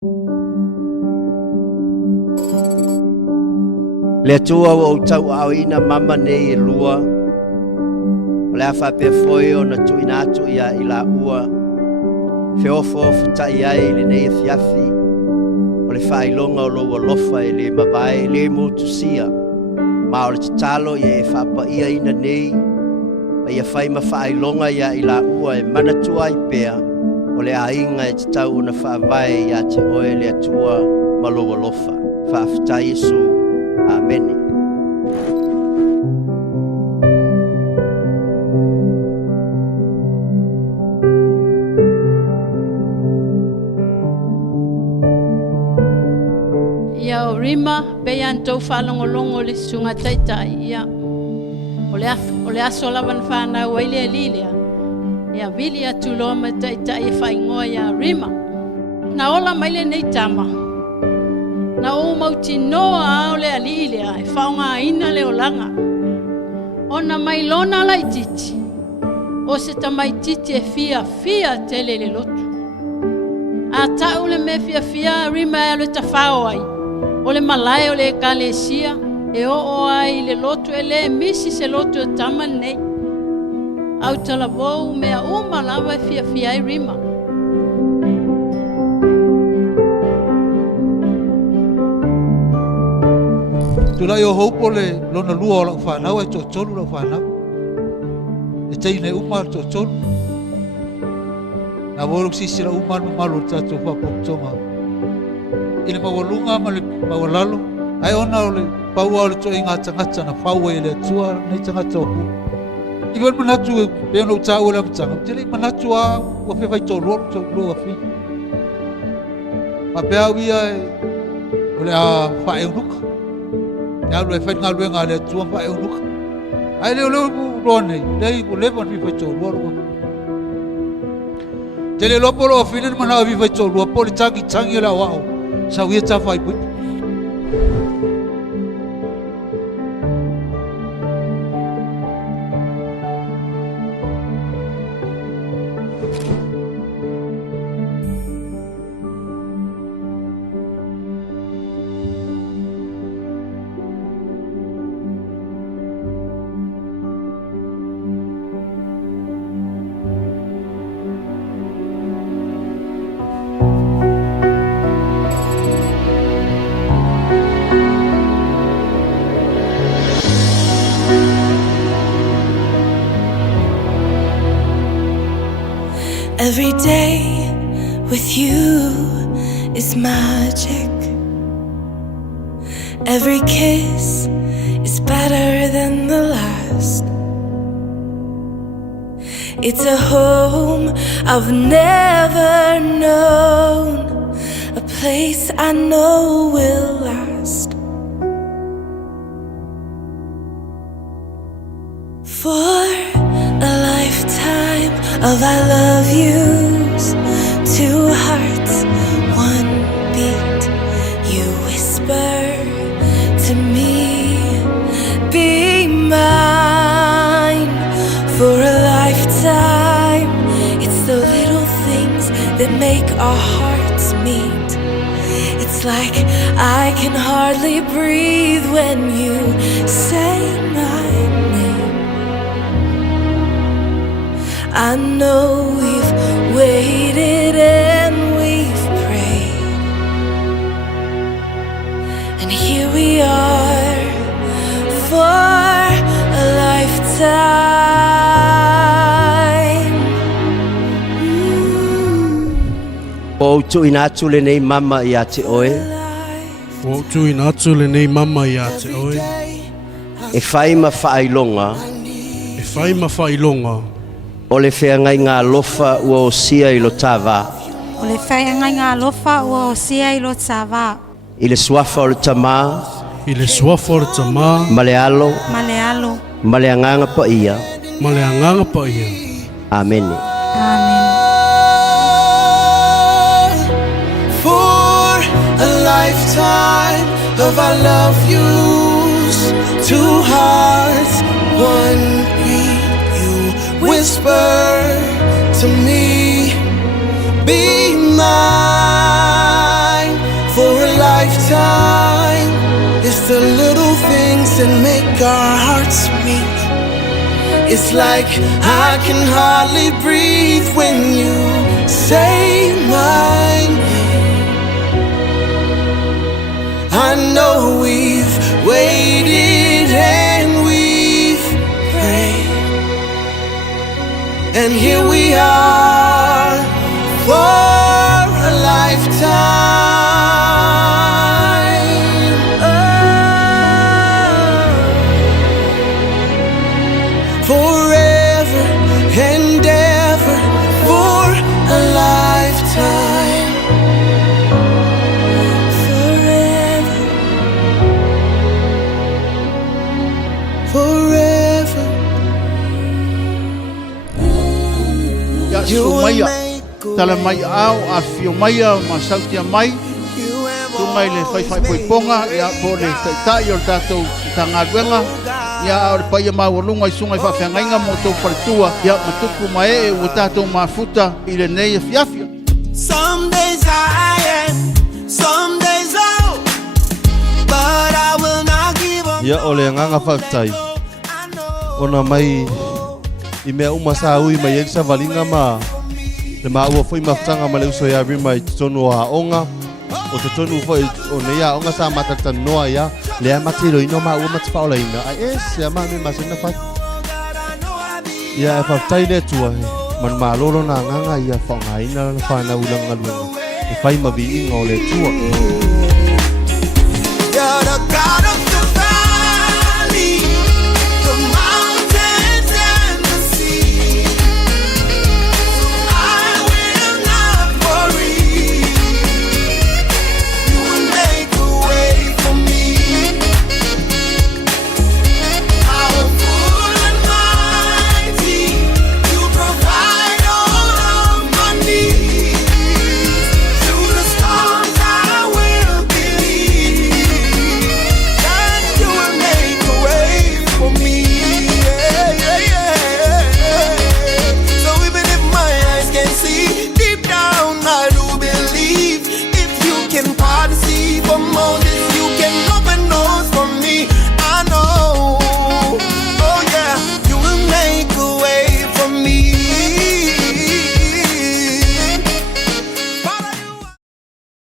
Le atua o tau au ina mama nei e lua. O le awha pe foi o na tuina atu ia i la ua. Feofo fitai ai le nei e fiafi. O le whailonga o loa lofa e le mawai le motusia. Ma o le tatalo ia e whapa ia ina nei. Ma ia whai ma whailonga ia i la ua e manatua i pea. O le ainga e tatau na whaavai ia te oe le atua ma loa lofa. Whaafitai Yesu. Amen. Ia o Rhema pe an tau whalongolongo le sunga taitai ia. O le aso lawan whanau waile lilia. Ia vili atu loa ma taitai e whaingoa ia Rhema. Na ola maile nei tama. Na o mauti noa o le alilea e whaunga ina le olanga. O na mailona lai titi. O se ta mai titi e fia tele le lotu. A tau le me fia Rhema e le ta whao ai. O le malai o le kalesia e o ai le lotu e le misi se lotu e taman nei. Au tala vou mea uma lava e fia ai Rhema. Tulai o houpo le lona lua o lau whanau e tōtonu lau whanau. E teine uma tōtonu. Nā wōruk sisira uma no malu tātou whapoktonga. I le mawalunga ma le mawalalo. Ai ona o le paua o le toi ngata na whaua i le atua nei tangata o hu. I wēn manatu e peona o tāua le amtanga. Te le manatu a ua whewhai tō roa whi. Ma pēa wia e o le a whaeunuka. Ia lue whai ngā luenga le atua whaeunuka. Ai leo roa nei. Lei o lewa ni whai tō roa. Te le lopo roa whinen mana vi whai tō roa. Po le tangi e la wao. Sa wia ta whai pui. Every day with you is magic. Every kiss is better than the last. It's a home I've never known, a place I know will last. For a lifetime of I love yous, two hearts, one beat. You whisper to me, be mine. For a lifetime, it's the little things that make our hearts meet. It's like I can hardly breathe when you say my name. I know we've waited and we've prayed, and here we are for a lifetime. O tu inatu le nei mama ia te oe. O tu inatu le nei mama ia te oe. E whai ma whailonga. E whai ma whailonga. O le whengai ngā lofa ua o sia i lo tāwā. O le whengai ngā lofa ua o sia i lo tāwā. I le suafa o le tamā. I le suafa o le tamā. Ma le alo. Ma le alo. Ma le anganga pa ia. Ma le anganga pa ia. Amen. Amen. For a lifetime of I love yous, two hearts, one beat. Whisper to me, be mine. lifetime. It's the little things that make our hearts meet. It's like I can hardly breathe when you say my name. I know we've waited and we've prayed, and here we are for a lifetime. Forever and ever for a lifetime. Forever, forever. Ya sumaya tala mai au a fio mai ma sautia mai tu mai le fai poiponga ya po le tai o tatou tangawenga ya o pai ma wolunga I sunga fa fengainga mo to partua ya matuku mai e o tatou mafuta I le nei fiafia. Some days I am, some days out, but I will not give up. Ya ole nganga fa tai ona mai I mea uma sa ui mai e sa valinga ma le ma ua foi mafutanga ma le uso ya Rhema I tonu a onga o te tonu foi o ne ya onga sa matata noa ya le a matiro ino ma ua matfaola ina a se a ma me masina fai ya e fafutai le tua man ma lolo na nganga ia whaonga ina na whana ulanga lunga e fai ma vi inga o le tua. You're the God of the